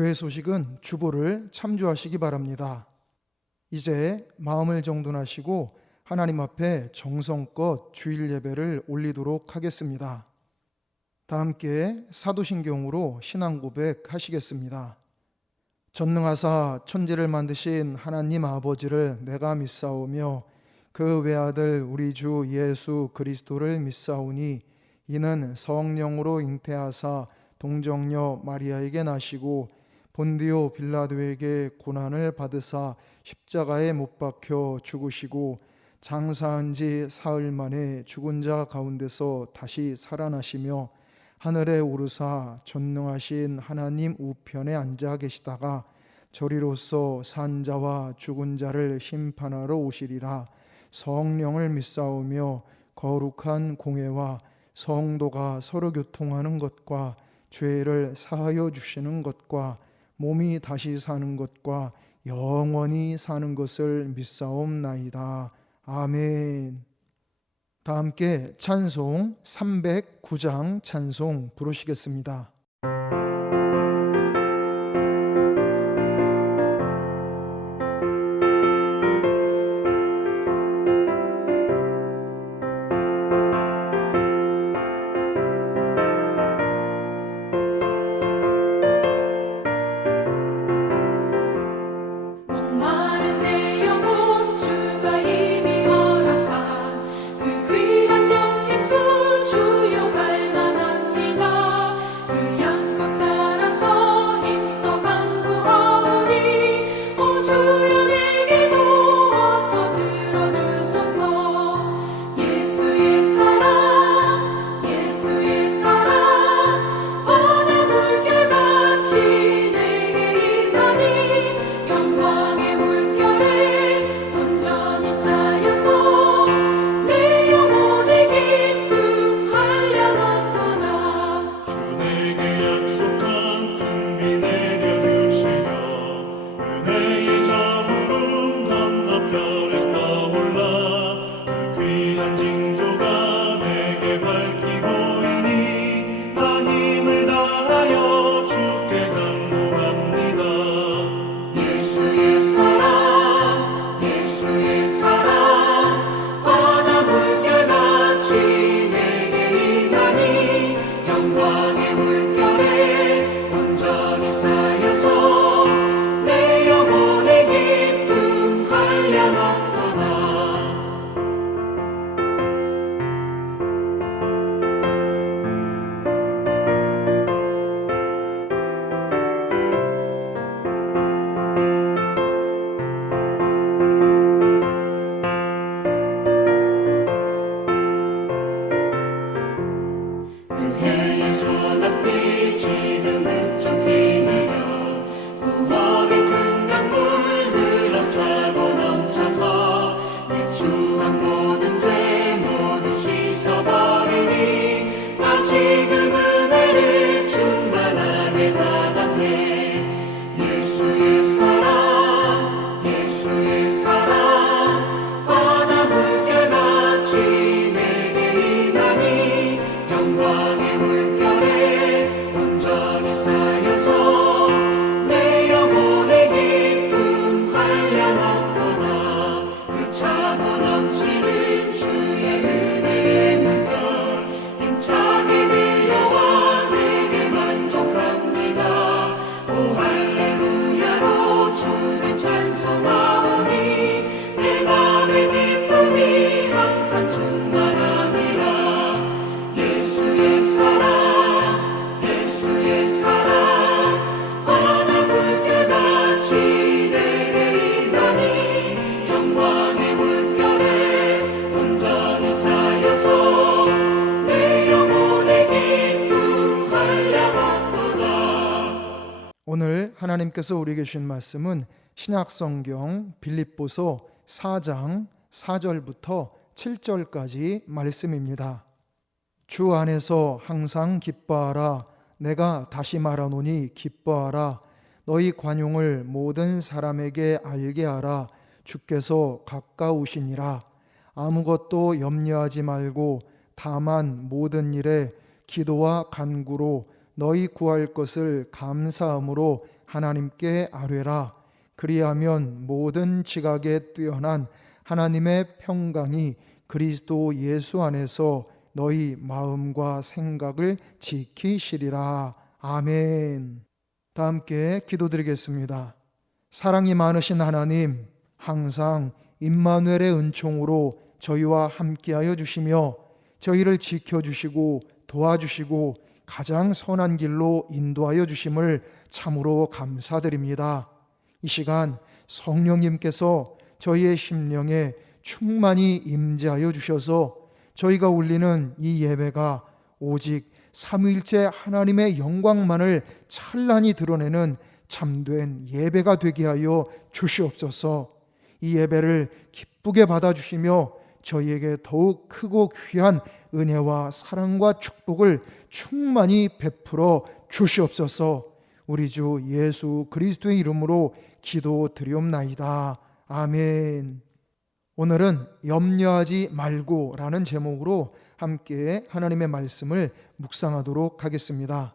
교회 소식은 주보를 참조하시기 바랍니다. 이제 마음을 정돈하시고 하나님 앞에 정성껏 주일 예배를 올리도록 하겠습니다. 다 함께 사도신경으로 신앙 고백하시겠습니다. 전능하사 천지를 만드신 하나님 아버지를 내가 믿사오며 그 외아들 우리 주 예수 그리스도를 믿사오니 이는 성령으로 잉태하사 동정녀 마리아에게 나시고 본디오 빌라도에게 고난을 받으사 십자가에 못 박혀 죽으시고 장사한 지 사흘 만에 죽은 자 가운데서 다시 살아나시며 하늘에 오르사 전능하신 하나님 우편에 앉아 계시다가 저리로서 산 자와 죽은 자를 심판하러 오시리라. 성령을 믿사오며 거룩한 공회와 성도가 서로 교통하는 것과 죄를 사하여 주시는 것과 몸이 다시 사는 것과 영원히 사는 것을 믿사옵나이다. 아멘. 다 함께 찬송 309장 찬송 부르시겠습니다. 오늘 하나님께서 우리에게 주신 말씀은 신약성경 빌립보서 4장 4절부터 7절까지 말씀입니다. 주 안에서 항상 기뻐하라. 내가 다시 말하노니 기뻐하라. 너희 관용을 모든 사람에게 알게 하라. 주께서 가까우시니라. 아무것도 염려하지 말고 다만 모든 일에 기도와 간구로 너희 구할 것을 감사함으로 하나님께 아뢰라. 그리하면 모든 지각에 뛰어난 하나님의 평강이 그리스도 예수 안에서 너희 마음과 생각을 지키시리라. 아멘. 다 함께 기도드리겠습니다. 사랑이 많으신 하나님, 항상 임마누엘의 은총으로 저희와 함께하여 주시며 저희를 지켜주시고 도와주시고 가장 선한 길로 인도하여 주심을 참으로 감사드립니다. 이 시간 성령님께서 저희의 심령에 충만히 임재하여 주셔서 저희가 올리는 이 예배가 오직 삼위일체 하나님의 영광만을 찬란히 드러내는 참된 예배가 되게 하여 주시옵소서. 이 예배를 기쁘게 받아주시며 저희에게 더욱 크고 귀한 은혜와 사랑과 축복을 충만히 베풀어 주시옵소서. 우리 주 예수 그리스도의 이름으로 기도드리옵나이다. 아멘. 오늘은 염려하지 말고 라는 제목으로 함께 하나님의 말씀을 묵상하도록 하겠습니다.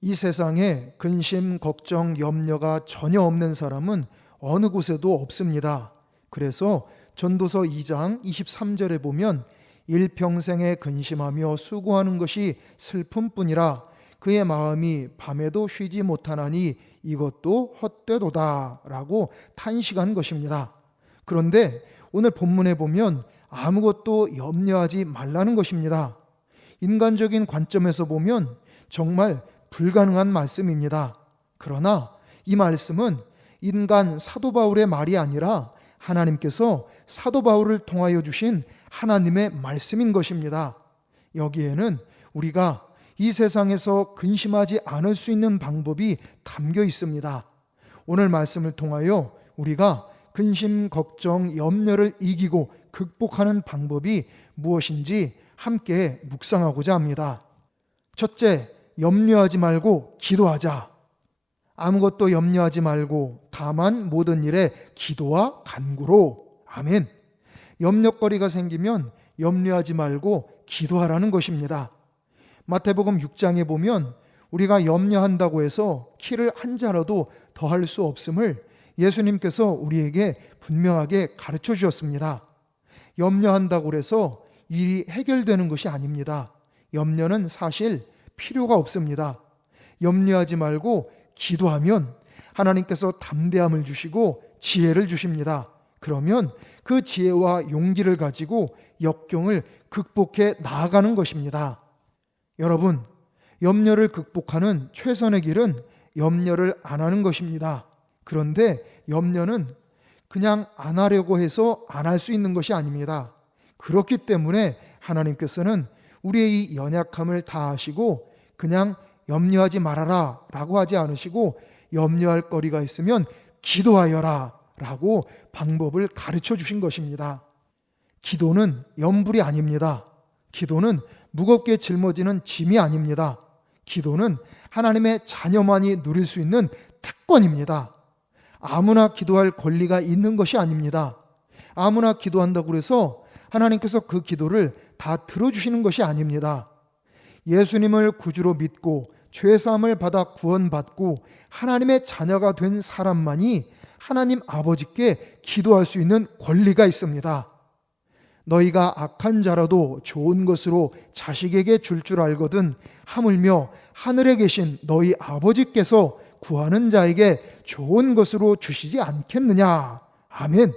이 세상에 근심, 걱정, 염려가 전혀 없는 사람은 어느 곳에도 없습니다. 그래서 전도서 2장 23절에 보면 일평생에 근심하며 수고하는 것이 슬픔뿐이라 그의 마음이 밤에도 쉬지 못하나니 이것도 헛되도다 라고 탄식한 것입니다. 그런데 오늘 본문에 보면 아무것도 염려하지 말라는 것입니다. 인간적인 관점에서 보면 정말 불가능한 말씀입니다. 그러나 이 말씀은 인간 사도 바울의 말이 아니라 하나님께서 사도 바울을 통하여 주신 하나님의 말씀인 것입니다. 여기에는 우리가 이 세상에서 근심하지 않을 수 있는 방법이 담겨 있습니다. 오늘 말씀을 통하여 우리가 근심, 걱정, 염려를 이기고 극복하는 방법이 무엇인지 함께 묵상하고자 합니다. 첫째, 염려하지 말고 기도하자. 아무것도 염려하지 말고 다만 모든 일에 기도와 간구로. 아멘. 염려거리가 생기면 염려하지 말고 기도하라는 것입니다. 마태복음 6장에 보면 우리가 염려한다고 해서 키를 한 자라도 더할 수 없음을 예수님께서 우리에게 분명하게 가르쳐 주셨습니다. 염려한다고 해서 일이 해결되는 것이 아닙니다. 염려는 사실 필요가 없습니다. 염려하지 말고 기도하면 하나님께서 담대함을 주시고 지혜를 주십니다. 그러면 그 지혜와 용기를 가지고 역경을 극복해 나아가는 것입니다. 여러분, 염려를 극복하는 최선의 길은 염려를 안 하는 것입니다. 그런데 염려는 그냥 안 하려고 해서 안 할 수 있는 것이 아닙니다. 그렇기 때문에 하나님께서는 우리의 이 연약함을 다 아시고 그냥 염려하지 말아라 라고 하지 않으시고 염려할 거리가 있으면 기도하여라 라고 방법을 가르쳐 주신 것입니다. 기도는 염불이 아닙니다. 기도는 무겁게 짊어지는 짐이 아닙니다. 기도는 하나님의 자녀만이 누릴 수 있는 특권입니다. 아무나 기도할 권리가 있는 것이 아닙니다. 아무나 기도한다고 해서 하나님께서 그 기도를 다 들어주시는 것이 아닙니다. 예수님을 구주로 믿고 죄사함을 받아 구원받고 하나님의 자녀가 된 사람만이 하나님 아버지께 기도할 수 있는 권리가 있습니다. 너희가 악한 자라도 좋은 것으로 자식에게 줄 알거든 하물며 하늘에 계신 너희 아버지께서 구하는 자에게 좋은 것으로 주시지 않겠느냐. 아멘.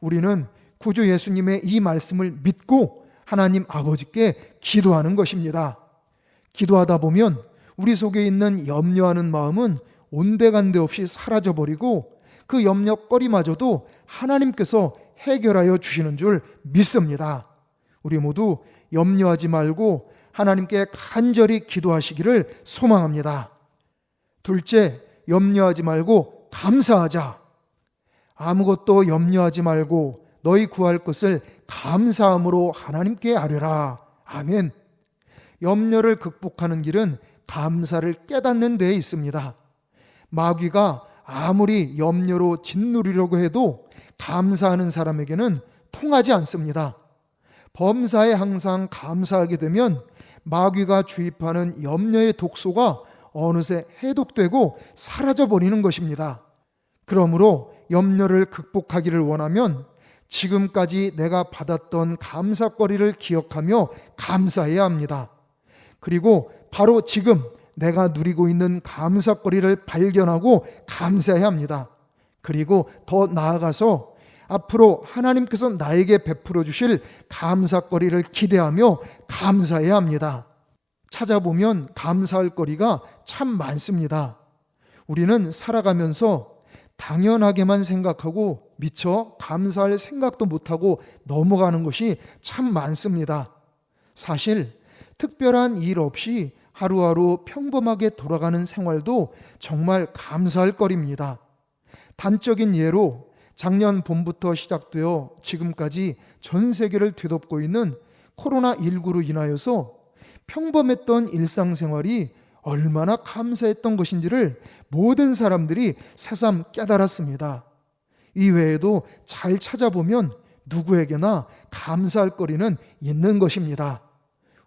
우리는 구주 예수님의 이 말씀을 믿고 하나님 아버지께 기도하는 것입니다. 기도하다 보면 우리 속에 있는 염려하는 마음은 온데간데 없이 사라져버리고 그 염려거리마저도 하나님께서 해결하여 주시는 줄 믿습니다. 우리 모두 염려하지 말고 하나님께 간절히 기도하시기를 소망합니다. 둘째, 염려하지 말고 감사하자. 아무것도 염려하지 말고 너희 구할 것을 감사함으로 하나님께 아뢰라. 아멘. 염려를 극복하는 길은 감사를 깨닫는 데에 있습니다. 마귀가 아무리 염려로 짓누리려고 해도 감사하는 사람에게는 통하지 않습니다. 범사에 항상 감사하게 되면 마귀가 주입하는 염려의 독소가 어느새 해독되고 사라져버리는 것입니다. 그러므로 염려를 극복하기를 원하면 지금까지 내가 받았던 감사거리를 기억하며 감사해야 합니다. 그리고 바로 지금 내가 누리고 있는 감사거리를 발견하고 감사해야 합니다. 그리고 더 나아가서 앞으로 하나님께서 나에게 베풀어 주실 감사거리를 기대하며 감사해야 합니다. 찾아보면 감사할 거리가 참 많습니다. 우리는 살아가면서 당연하게만 생각하고 미처 감사할 생각도 못하고 넘어가는 것이 참 많습니다. 사실 특별한 일 없이 하루하루 평범하게 돌아가는 생활도 정말 감사할 거리입니다. 단적인 예로 작년 봄부터 시작되어 지금까지 전 세계를 뒤덮고 있는 코로나19로 인하여서 평범했던 일상생활이 얼마나 감사했던 것인지를 모든 사람들이 새삼 깨달았습니다. 이외에도 잘 찾아보면 누구에게나 감사할 거리는 있는 것입니다.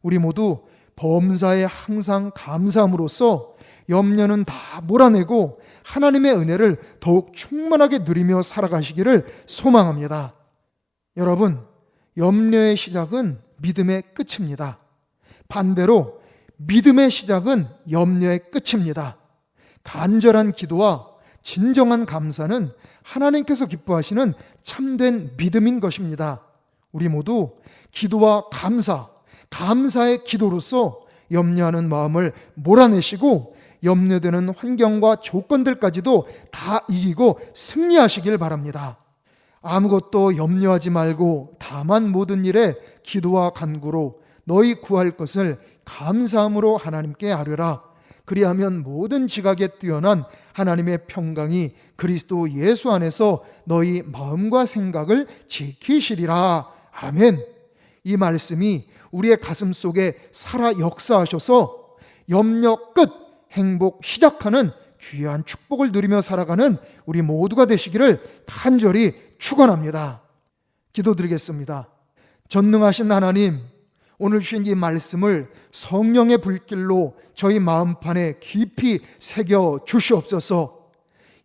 우리 모두 범사에 항상 감사함으로써 염려는 다 몰아내고 하나님의 은혜를 더욱 충만하게 누리며 살아가시기를 소망합니다. 여러분, 염려의 시작은 믿음의 끝입니다. 반대로 믿음의 시작은 염려의 끝입니다. 간절한 기도와 진정한 감사는 하나님께서 기뻐하시는 참된 믿음인 것입니다. 우리 모두 기도와 감사의 기도로서 염려하는 마음을 몰아내시고 염려되는 환경과 조건들까지도 다 이기고 승리하시길 바랍니다. 아무것도 염려하지 말고 다만 모든 일에 기도와 간구로 너희 구할 것을 감사함으로 하나님께 아뢰라. 그리하면 모든 지각에 뛰어난 하나님의 평강이 그리스도 예수 안에서 너희 마음과 생각을 지키시리라. 아멘. 이 말씀이 우리의 가슴 속에 살아 역사하셔서 염려 끝, 행복 시작하는 귀한 축복을 누리며 살아가는 우리 모두가 되시기를 간절히 축원합니다. 기도드리겠습니다. 전능하신 하나님, 오늘 주신 이 말씀을 성령의 불길로 저희 마음판에 깊이 새겨 주시옵소서.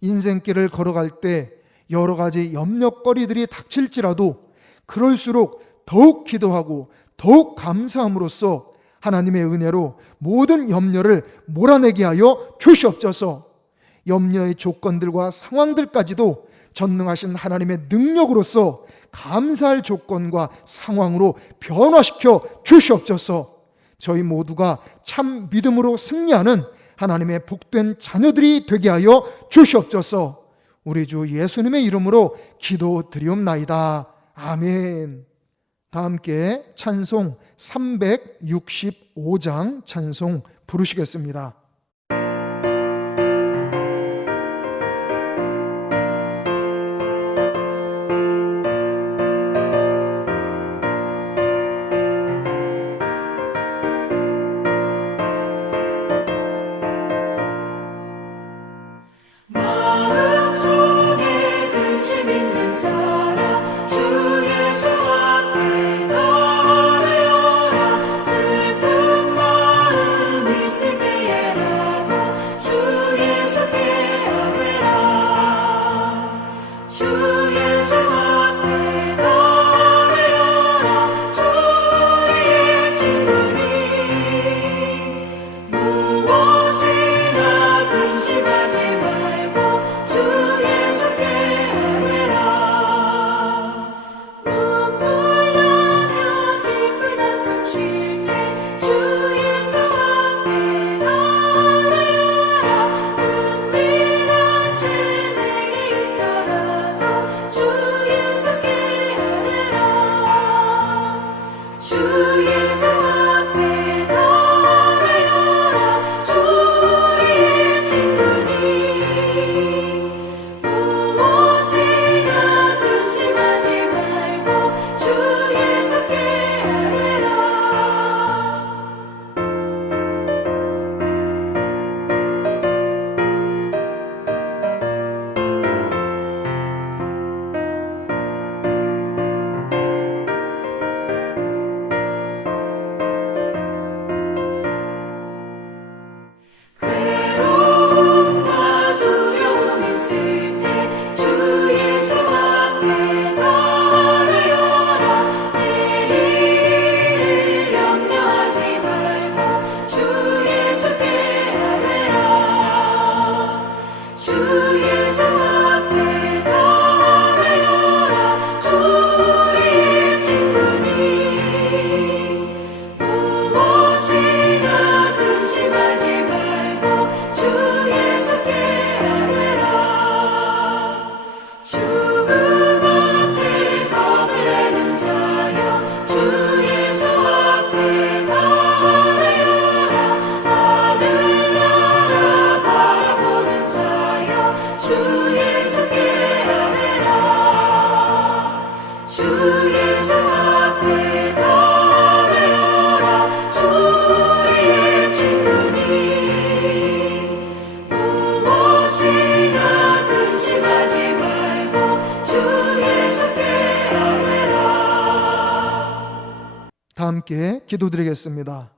인생길을 걸어갈 때 여러 가지 염려거리들이 닥칠지라도 그럴수록 더욱 기도하고 더욱 감사함으로써 하나님의 은혜로 모든 염려를 몰아내게 하여 주시옵소서. 염려의 조건들과 상황들까지도 전능하신 하나님의 능력으로서 감사할 조건과 상황으로 변화시켜 주시옵소서. 저희 모두가 참 믿음으로 승리하는 하나님의 복된 자녀들이 되게 하여 주시옵소서. 우리 주 예수님의 이름으로 기도드리옵나이다. 아멘. 다 함께 찬송 365장 찬송 부르시겠습니다. 슬픈 마음 있을 때에라 함께 기도드리겠습니다.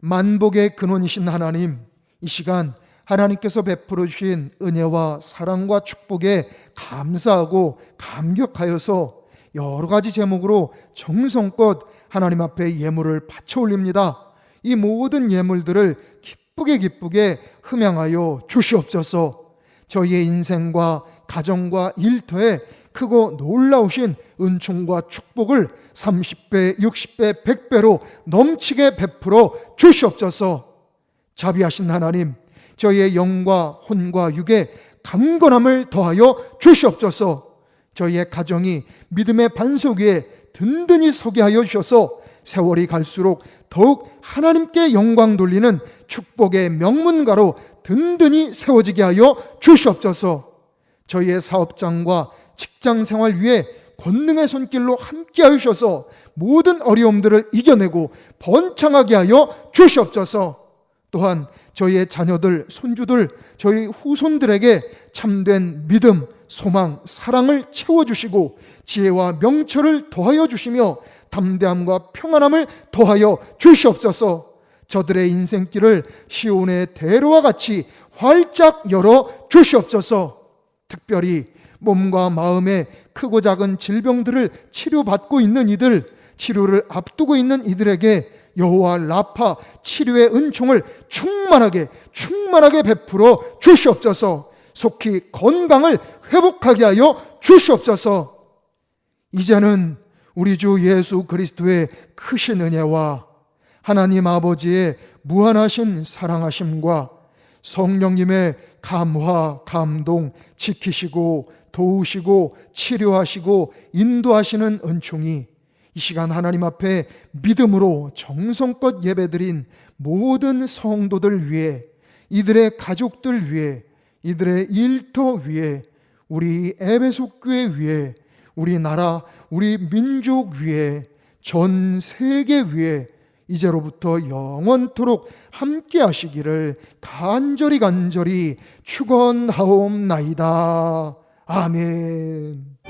만복의 근원이신 하나님, 이 시간 하나님께서 베풀어 주신 은혜와 사랑과 축복에 감사하고 감격하여서 여러 가지 제목으로 정성껏 하나님 앞에 예물을 바쳐 올립니다. 이 모든 예물들을 기쁘게 흠양하여 주시옵소서. 저희의 인생과 가정과 일터에 크고 놀라우신 은총과 축복을 30배, 60배, 100배로 넘치게 베풀어 주시옵소서. 자비하신 하나님, 저희의 영과 혼과 육에 강건함을 더하여 주시옵소서. 저희의 가정이 믿음의 반석 위에 든든히 서게 하여 주셔서 세월이 갈수록 더욱 하나님께 영광 돌리는 축복의 명문가로 든든히 세워지게 하여 주시옵소서. 저희의 사업장과 직장 생활 위에 권능의 손길로 함께 하셔서 모든 어려움들을 이겨내고 번창하게 하여 주시옵소서. 또한 저희의 자녀들, 손주들, 저희 후손들에게 참된 믿음, 소망, 사랑을 채워주시고 지혜와 명철을 더하여 주시며 담대함과 평안함을 더하여 주시옵소서. 저들의 인생길을 시온의 대로와 같이 활짝 열어 주시옵소서. 특별히 몸과 마음의 크고 작은 질병들을 치료받고 있는 이들, 치료를 앞두고 있는 이들에게 여호와 라파 치료의 은총을 충만하게 베풀어 주시옵소서. 속히 건강을 회복하게 하여 주시옵소서. 이제는 우리 주 예수 그리스도의 크신 은혜와 하나님 아버지의 무한하신 사랑하심과 성령님의 감화, 감동, 지키시고 도우시고 치료하시고 인도하시는 은총이 이 시간 하나님 앞에 믿음으로 정성껏 예배드린 모든 성도들 위해, 이들의 가족들 위해, 이들의 일터 위에, 우리 에베소 교회 위에, 우리 나라, 우리 민족 위에, 전 세계 위에 이제로부터 영원토록 함께 하시기를 간절히 축원하옵나이다. 아멘.